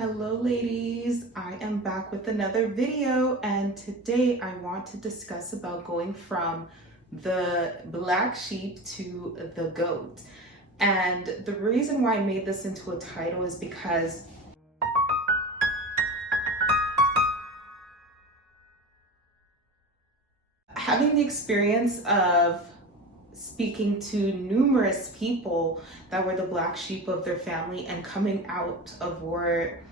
Hello ladies, I am back with another video, and today I want to discuss about going from the black sheep to the goat. And the reason why I made this into a title is because having the experience of speaking to numerous people that were the black sheep of their family and coming out of where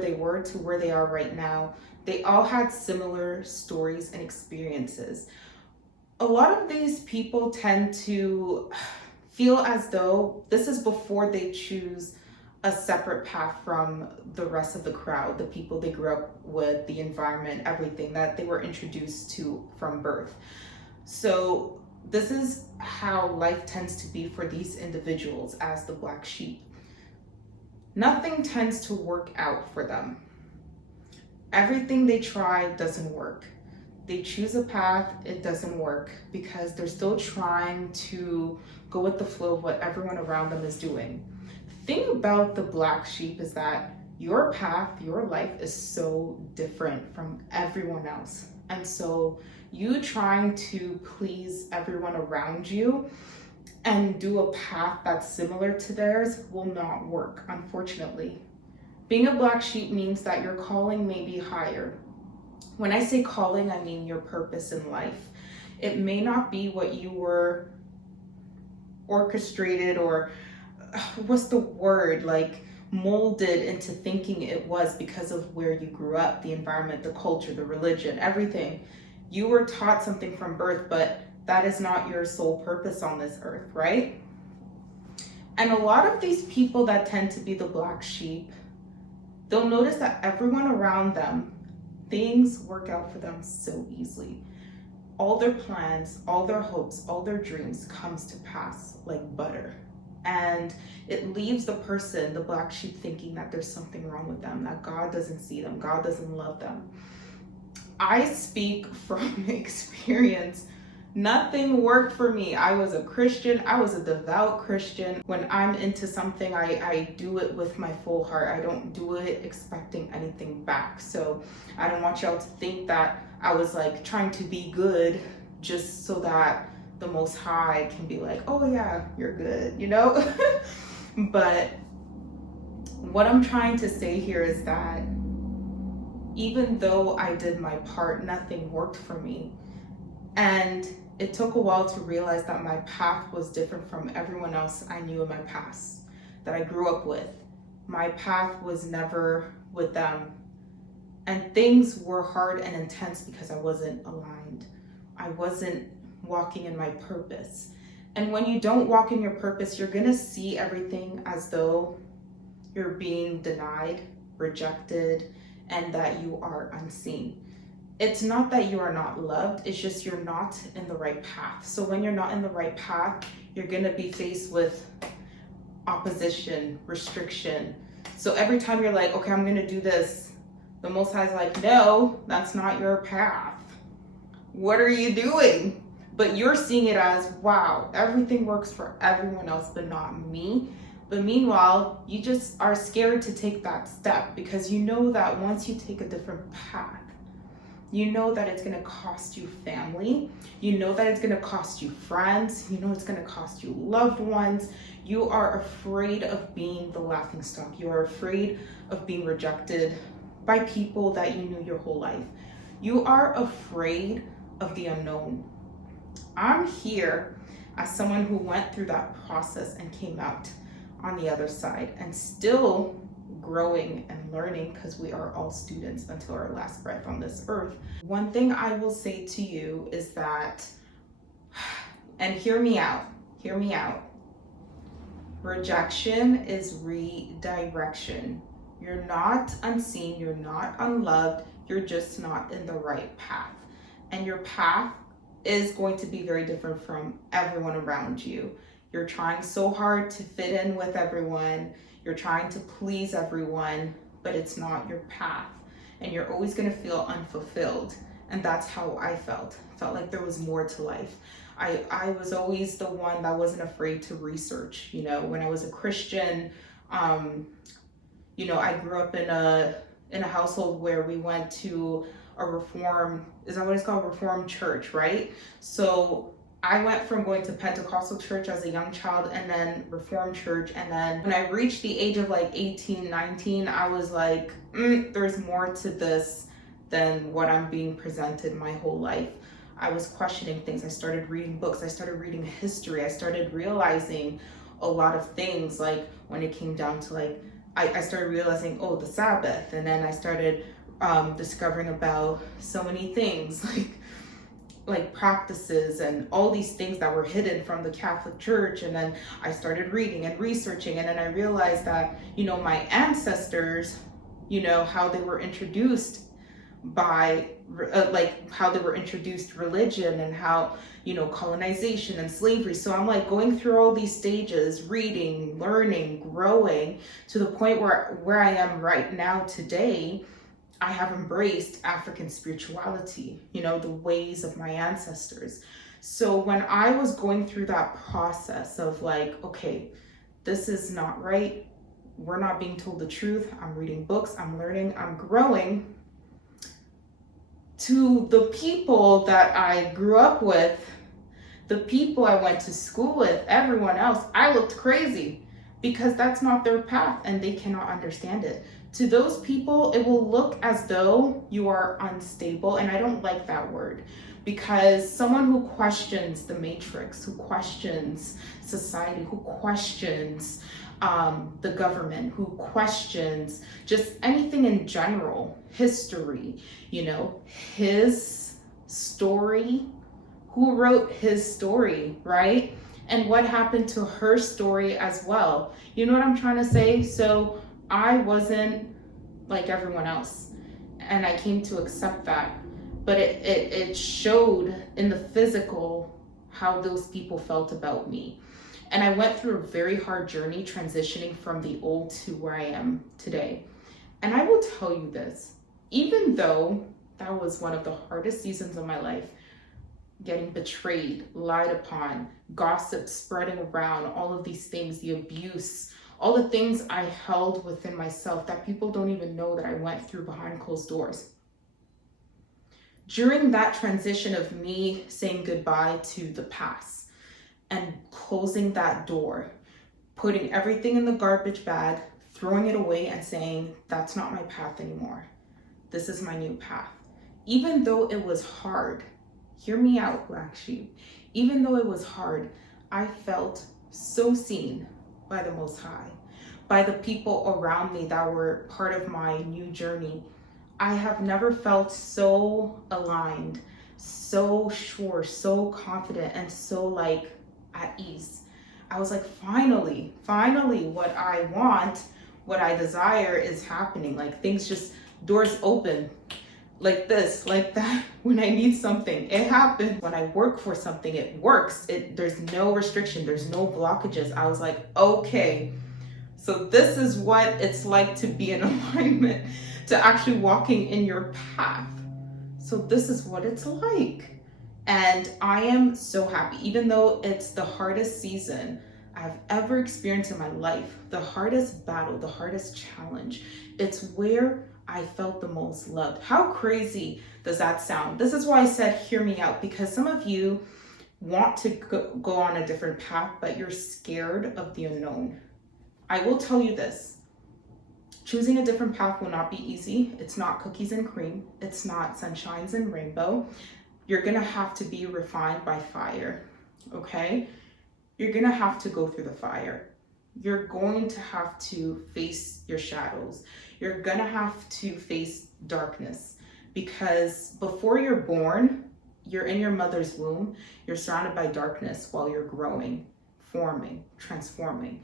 they were to where they are right now, they all had similar stories and experiences. A lot of these people tend to feel as though this is before they choose a separate path from the rest of the crowd, the people they grew up with, the environment, everything that they were introduced to from birth. So this is how life tends to be for these individuals as the black sheep. Nothing tends to work out for them. Everything they try doesn't work. They choose a path, it doesn't work because they're still trying to go with the flow of what everyone around them is doing. The thing about the black sheep is that your path, your life is so different from everyone else. And so you trying to please everyone around you and do a path that's similar to theirs will not work, unfortunately. Being a black sheep means that your calling may be higher. When I say calling, I mean your purpose in life. It may not be what you were orchestrated or what's the word, like molded into thinking it was because of where you grew up, the environment, the culture, the religion, everything. You were taught something from birth, but that is not your sole purpose on this earth, right? And a lot of these people that tend to be the black sheep, they'll notice that everyone around them, things work out for them so easily. All their plans, all their hopes, all their dreams comes to pass like butter. And it leaves the person, the black sheep, thinking that there's something wrong with them, that God doesn't see them, God doesn't love them. I speak from experience. Nothing worked for me. I was a Christian. I was a devout Christian. When I'm into something, I do it with my full heart. I don't do it expecting anything back. So I don't want y'all to think that I was like trying to be good just so that the Most High can be like, oh yeah, you're good, you know? But what I'm trying to say here is that even though I did my part, nothing worked for me. And it took a while to realize that my path was different from everyone else I knew in my past, that I grew up with. My path was never with them. And things were hard and intense because I wasn't aligned. I wasn't walking in my purpose. And when you don't walk in your purpose, you're gonna see everything as though you're being denied, rejected, and that you are unseen. It's not that you are not loved, it's just you're not in the right path. So when you're not in the right path, you're gonna be faced with opposition, restriction. So every time you're like, okay, I'm gonna do this, the Most High's like, no, that's not your path. What are you doing? But you're seeing it as, wow, everything works for everyone else but not me. But meanwhile, you just are scared to take that step because you know that once you take a different path, you know that it's going to cost you family. You know that it's going to cost you friends. You know it's going to cost you loved ones. You are afraid of being the laughingstock. You are afraid of being rejected by people that you knew your whole life. You are afraid of the unknown. I'm here as someone who went through that process and came out on the other side and still growing and learning, because we are all students until our last breath on this earth. One thing I will say to you is that, and hear me out, rejection is redirection. You're not unseen, you're not unloved, you're just not in the right path. And your path is going to be very different from everyone around you. You're trying so hard to fit in with everyone. You're trying to please everyone, but it's not your path. And you're always gonna feel unfulfilled. And that's how I felt. Felt like there was more to life. I was always the one that wasn't afraid to research. You know, when I was a Christian, I grew up in a household where we went to a reform, is that what it's called? Reform church, right? So I went from going to Pentecostal church as a young child and then Reformed church. And then when I reached the age of like 18, 19, I was like, there's more to this than what I'm being presented my whole life. I was questioning things. I started reading books. I started reading history. I started realizing a lot of things, like when it came down to like, I started realizing, oh, the Sabbath. And then I started discovering about so many things like practices and all these things that were hidden from the Catholic Church. And then I started reading and researching, and then I realized that my ancestors, how they were introduced by like how they were introduced religion, and how colonization and slavery. So I'm like going through all these stages, reading, learning, growing, to the point where I am right now today. I have embraced African spirituality, the ways of my ancestors. So when I was going through that process of like, okay, this is not right, we're not being told the truth, I'm reading books, I'm learning, I'm growing, to the people that I grew up with, the people I went to school with, everyone else, I looked crazy because that's not their path and they cannot understand it. To those people, it will look as though you are unstable. And I don't like that word, because someone who questions the matrix, who questions society, who questions the government, who questions just anything in general, history, his story, who wrote his story, right? And what happened to her story as well. You know what I'm trying to say? So I wasn't like everyone else, and I came to accept that. But it showed in the physical how those people felt about me. And I went through a very hard journey transitioning from the old to where I am today. And I will tell you this, even though that was one of the hardest seasons of my life, getting betrayed, lied upon, gossip spreading around, all of these things, the abuse, all the things I held within myself that people don't even know that I went through behind closed doors. During that transition of me saying goodbye to the past and closing that door, putting everything in the garbage bag, throwing it away and saying, that's not my path anymore. This is my new path. Even though it was hard, hear me out, Black Sheep. Even though it was hard, I felt so seen by the Most High, by the people around me that were part of my new journey. I have never felt so aligned, so sure, so confident, and so like at ease. I was like, finally, what I want, what I desire is happening. Like things just, doors open like this, like that. When I need something, it happens. When I work for something, it works. There's no restriction, there's no blockages. I was like, okay, so this is what it's like to be in alignment, to actually walking in your path. So this is what it's like. And I am so happy, even though it's the hardest season I've ever experienced in my life, the hardest battle, the hardest challenge. It's where I felt the most loved. How crazy does that sound? This is why I said, hear me out, because some of you want to go on a different path, but you're scared of the unknown. I will tell you this, choosing a different path will not be easy. It's not cookies and cream. It's not sunshines and rainbow. You're gonna have to be refined by fire, okay? You're gonna have to go through the fire. You're going to have to face your shadows. You're gonna have to face darkness, because before you're born, you're in your mother's womb, you're surrounded by darkness while you're growing, forming, transforming.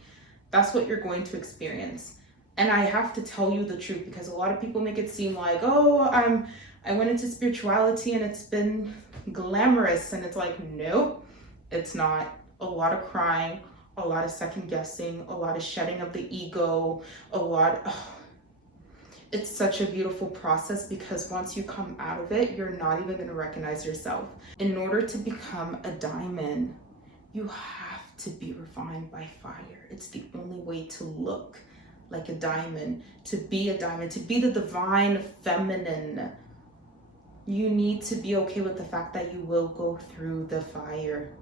That's what you're going to experience. And I have to tell you the truth, because a lot of people make it seem like, oh, I went into spirituality and it's been glamorous. And it's like, nope, it's not. A lot of crying, a lot of second guessing, a lot of shedding of the ego, it's such a beautiful process, because once you come out of it, you're not even going to recognize yourself. In order to become a diamond, you have to be refined by fire. It's the only way to look like a diamond, to be a diamond, to be the divine feminine. You need to be okay with the fact that you will go through the fire.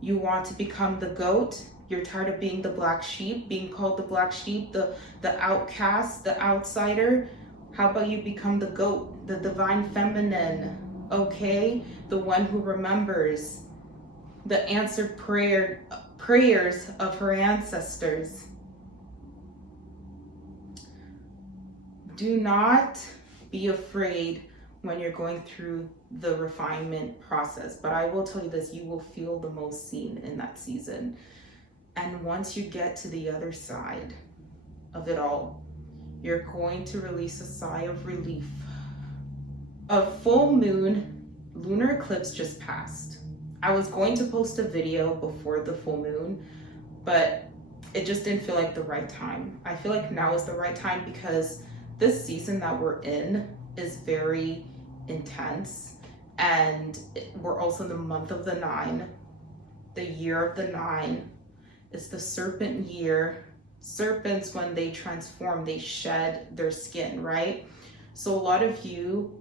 You want to become the goat. You're tired of being the black sheep, being called the black sheep, the outcast, the outsider. How about you become the goat, the divine feminine, okay? The one who remembers the answered prayers of her ancestors. Do not be afraid when you're going through the refinement process. But I will tell you this, you will feel the most seen in that season. And once you get to the other side of it all, you're going to release a sigh of relief. A full moon lunar eclipse just passed. I was going to post a video before the full moon, but it just didn't feel like the right time. I feel like now is the right time because this season that we're in is very intense, and we're also in the month of the 9, the year of the 9. It's the serpent year. Serpents, when they transform, they shed their skin, right? So a lot of you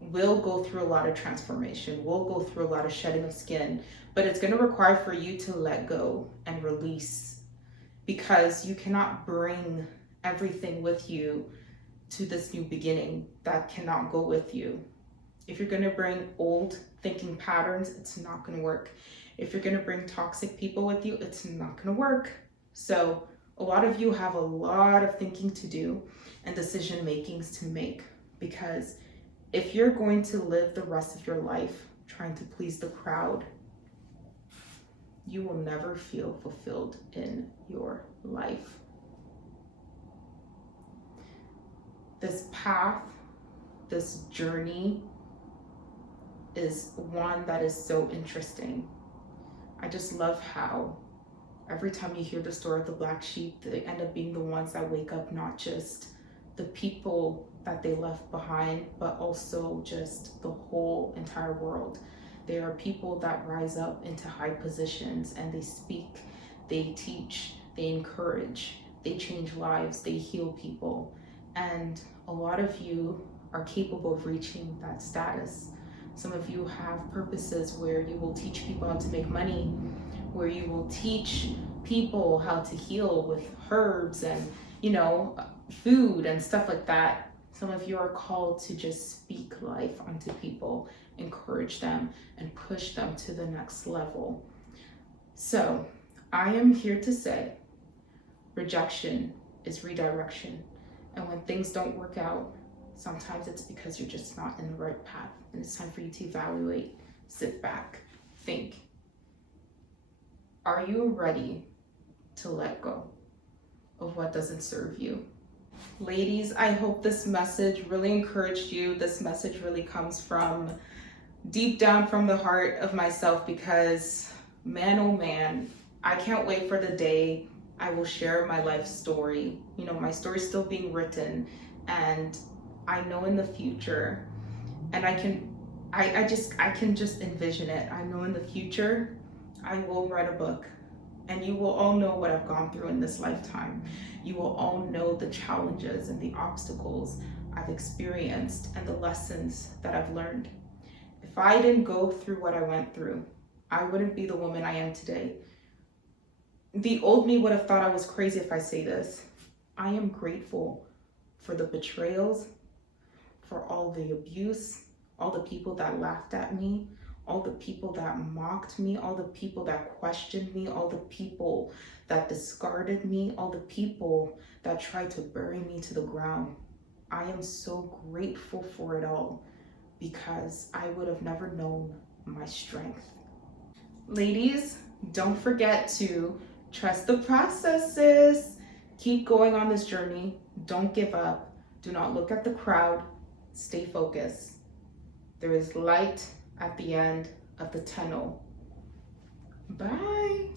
will go through a lot of transformation, will go through a lot of shedding of skin, but it's going to require for you to let go and release, because you cannot bring everything with you to this new beginning. That cannot go with you. If you're going to bring old thinking patterns, it's not going to work. If you're going to bring toxic people with you, it's not going to work. So a lot of you have a lot of thinking to do and decision makings to make, because if you're going to live the rest of your life trying to please the crowd, you will never feel fulfilled in your life. This path, this journey is one that is so interesting. I just love how every time you hear the story of the black sheep, they end up being the ones that wake up not just the people that they left behind, but also just the whole entire world. They are people that rise up into high positions, and they speak, they teach, they encourage, they change lives, they heal people. And a lot of you are capable of reaching that status. Some of you have purposes where you will teach people how to make money, where you will teach people how to heal with herbs and, food and stuff like that. Some of you are called to just speak life onto people, encourage them, and push them to the next level. So I am here to say rejection is redirection. And when things don't work out, sometimes it's because you're just not in the right path. And it's time for you to evaluate, sit back, think. Are you ready to let go of what doesn't serve you? Ladies, I hope this message really encouraged you. This message really comes from deep down from the heart of myself, because man, oh man, I can't wait for the day I will share my life story. My story's still being written, and I know in the future, and I can just envision it. I know in the future I will write a book, and you will all know what I've gone through in this lifetime. You will all know the challenges and the obstacles I've experienced and the lessons that I've learned. If I didn't go through what I went through, I wouldn't be the woman I am today. The old me would have thought I was crazy if I say this. I am grateful for the betrayals, for all the abuse, all the people that laughed at me, all the people that mocked me, all the people that questioned me, all the people that discarded me, all the people that tried to bury me to the ground. I am so grateful for it all, because I would have never known my strength. Ladies, don't forget to trust the processes. Keep going on this journey. Don't give up. Do not look at the crowd. Stay focused. There is light at the end of the tunnel. Bye.